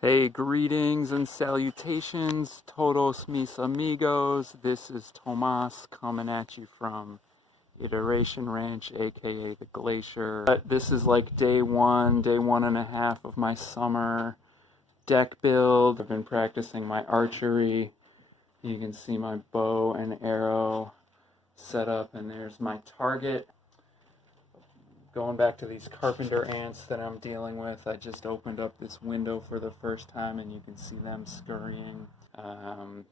Hey, greetings and salutations, todos mis amigos. This is Tomas coming at you from Iteration Ranch, aka the Glacier. This is like day one and a half of my summer deck build. I've been practicing my archery. You can see my bow and arrow set up, and there's my target. Going back to these carpenter ants that I'm dealing with, I just opened up this window for the first time and you can see them scurrying. I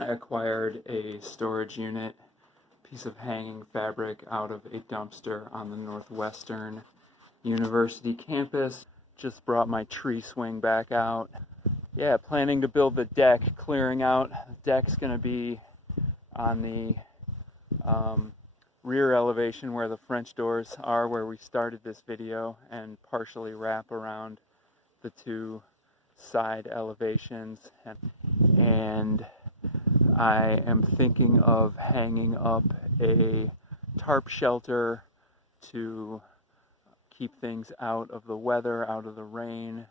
acquired a storage unit, piece of hanging fabric out of a dumpster on the Northwestern University campus. Just brought my tree swing back out. Yeah, planning to build the deck, clearing out. The deck's going to be on the rear elevation where the French doors are, where we started this video, and partially wrap around the two side elevations. And I am thinking of hanging up a tarp shelter to keep things out of the weather, out of the rain,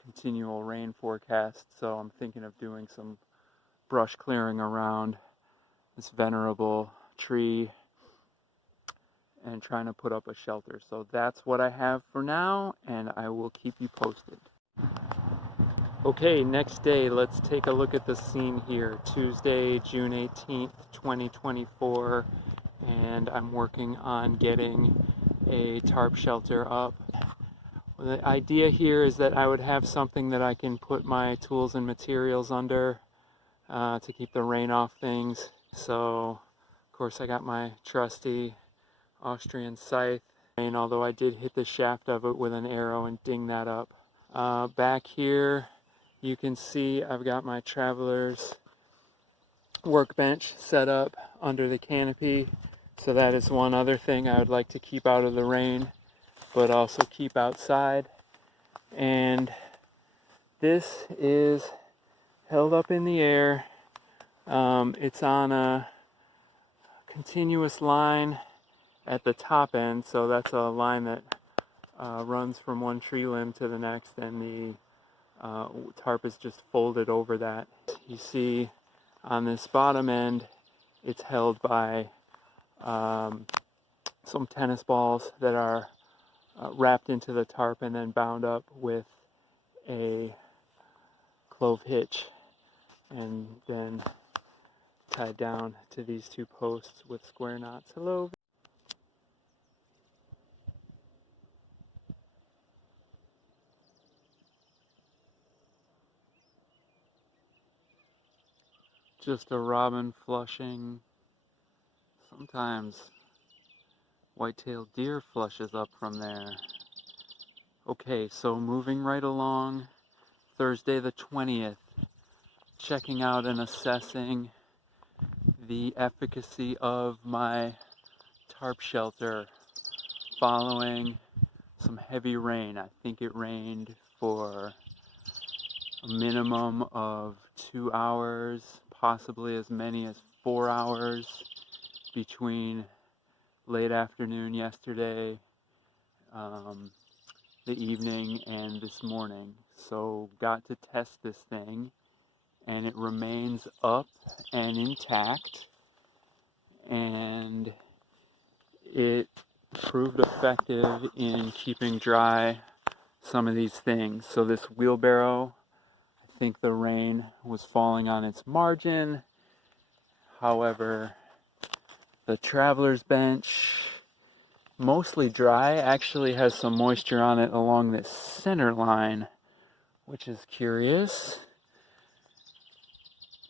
continual rain forecast. So I'm thinking of doing some brush clearing around this venerable tree and trying to put up a shelter. So that's what I have for now, and I will keep you posted. Okay, next day, let's take a look at the scene here. Tuesday, June 18th, 2024, and I'm working on getting a tarp shelter up. The idea here is that I would have something that I can put my tools and materials under to keep the rain off things. So, of course, I got my trusty Austrian scythe, and although I did hit the shaft of it with an arrow and ding that up. Back here you can see I've got my traveler's workbench set up under the canopy, so that is one other thing I would like to keep out of the rain but also keep outside. And this is held up in the air. It's on a continuous line at the top end, so that's a line that runs from one tree limb to the next, and the tarp is just folded over that. You see on this bottom end it's held by some tennis balls that are wrapped into the tarp and then bound up with a clove hitch and then tied down to these two posts with square knots. Hello. Just a robin flushing. Sometimes white-tailed deer flushes up from there. Okay, so moving right along, Thursday the 20th, checking out and assessing the efficacy of my tarp shelter following some heavy rain. I think it rained for a minimum of 2 hours, possibly as many as 4 hours between late afternoon yesterday, the evening, and this morning. So got to test this thing, and it remains up and intact, and it proved effective in keeping dry some of these things. So this wheelbarrow, I think the rain was falling on its margin. However, the traveler's bench, mostly dry, actually has some moisture on it along this center line, which is curious.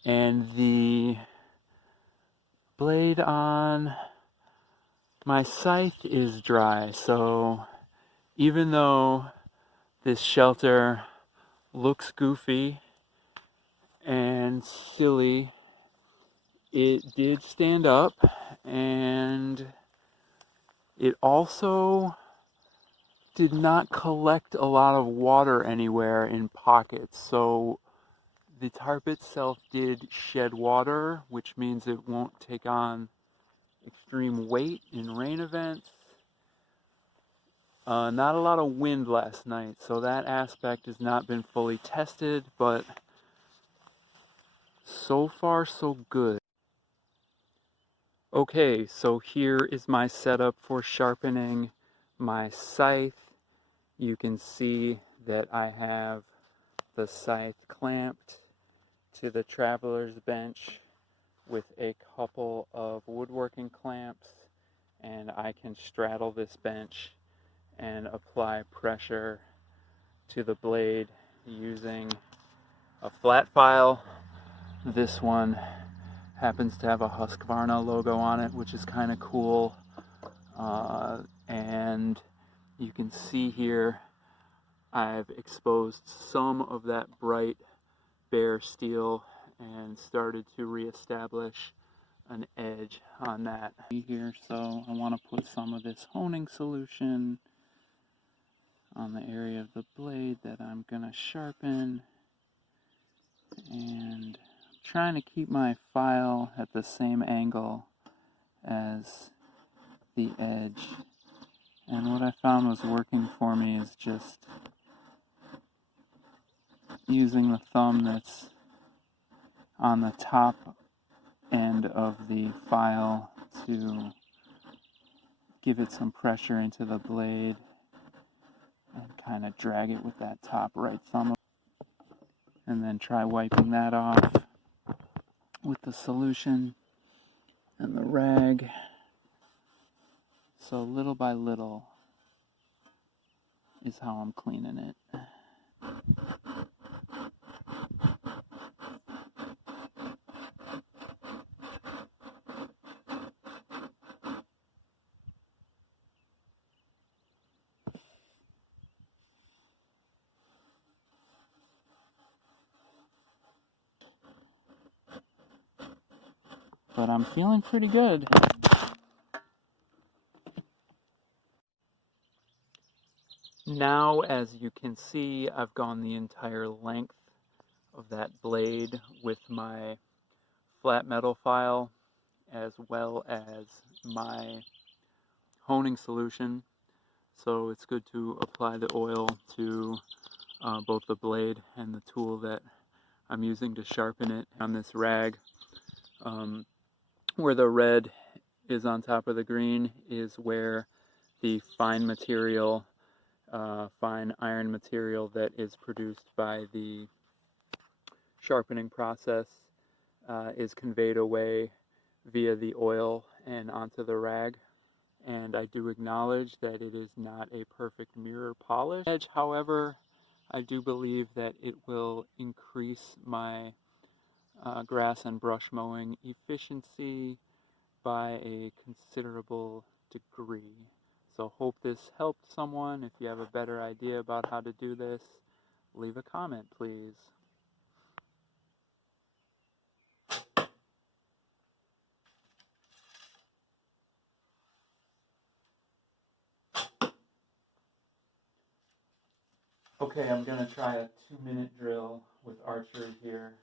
And the blade on my scythe is dry, so even though this shelter looks goofy and silly, it did stand up, and it also did not collect a lot of water anywhere in pockets. So the tarp itself did shed water, which means it won't take on extreme weight in rain events. Not a lot of wind last night, so that aspect has not been fully tested, but so far so good. Okay, so here is my setup for sharpening my scythe. You can see that I have the scythe clamped to the traveler's bench with a couple of woodworking clamps, and I can straddle this bench and apply pressure to the blade using a flat file. This one happens to have a Husqvarna logo on it, which is kind of cool. And you can see here I've exposed some of that bright bare steel and started to reestablish an edge on that here. So I want to put some of this honing solution on the area of the blade that I'm going to sharpen, and I'm trying to keep my file at the same angle as the edge. And what I found was working for me is just using the thumb that's on the top end of the file to give it some pressure into the blade and kind of drag it with that top right thumb, and then try wiping that off with the solution and the rag. So little by little is how I'm cleaning it. But I'm feeling pretty good. Now, as you can see, I've gone the entire length of that blade with my flat metal file, as well as my honing solution. So it's good to apply the oil to both the blade and the tool that I'm using to sharpen it on this rag. Where the red is on top of the green is where the fine material, fine iron material that is produced by the sharpening process is conveyed away via the oil and onto the rag. And I do acknowledge that it is not a perfect mirror polish edge. However, I do believe that it will increase my grass and brush mowing efficiency by a considerable degree. So hope this helped someone. If you have a better idea about how to do this, leave a comment, please. Okay, I'm going to try a 2-minute drill with archery here.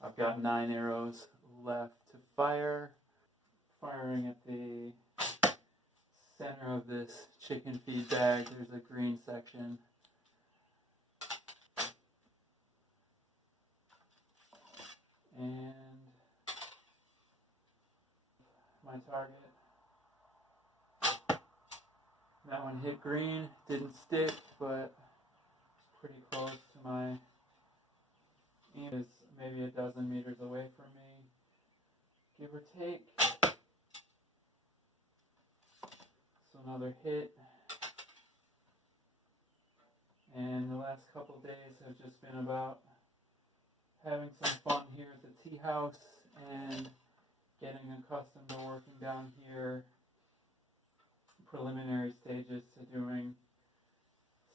I've got 9 arrows left to fire. Firing at the center of this chicken feed bag. There's a green section. And my target. That one hit green, didn't stick, but it's pretty close to my aim. Is maybe a dozen meters away from me, give or take. So another hit. And the last couple days have just been about having some fun here at the tea house and getting accustomed to working down here. Preliminary stages to doing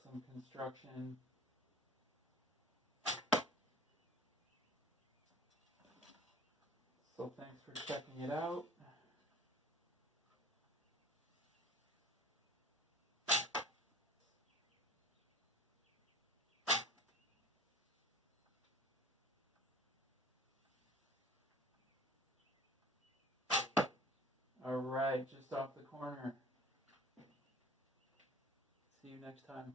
some construction. So thanks for checking it out. All right, just off the corner. See you next time.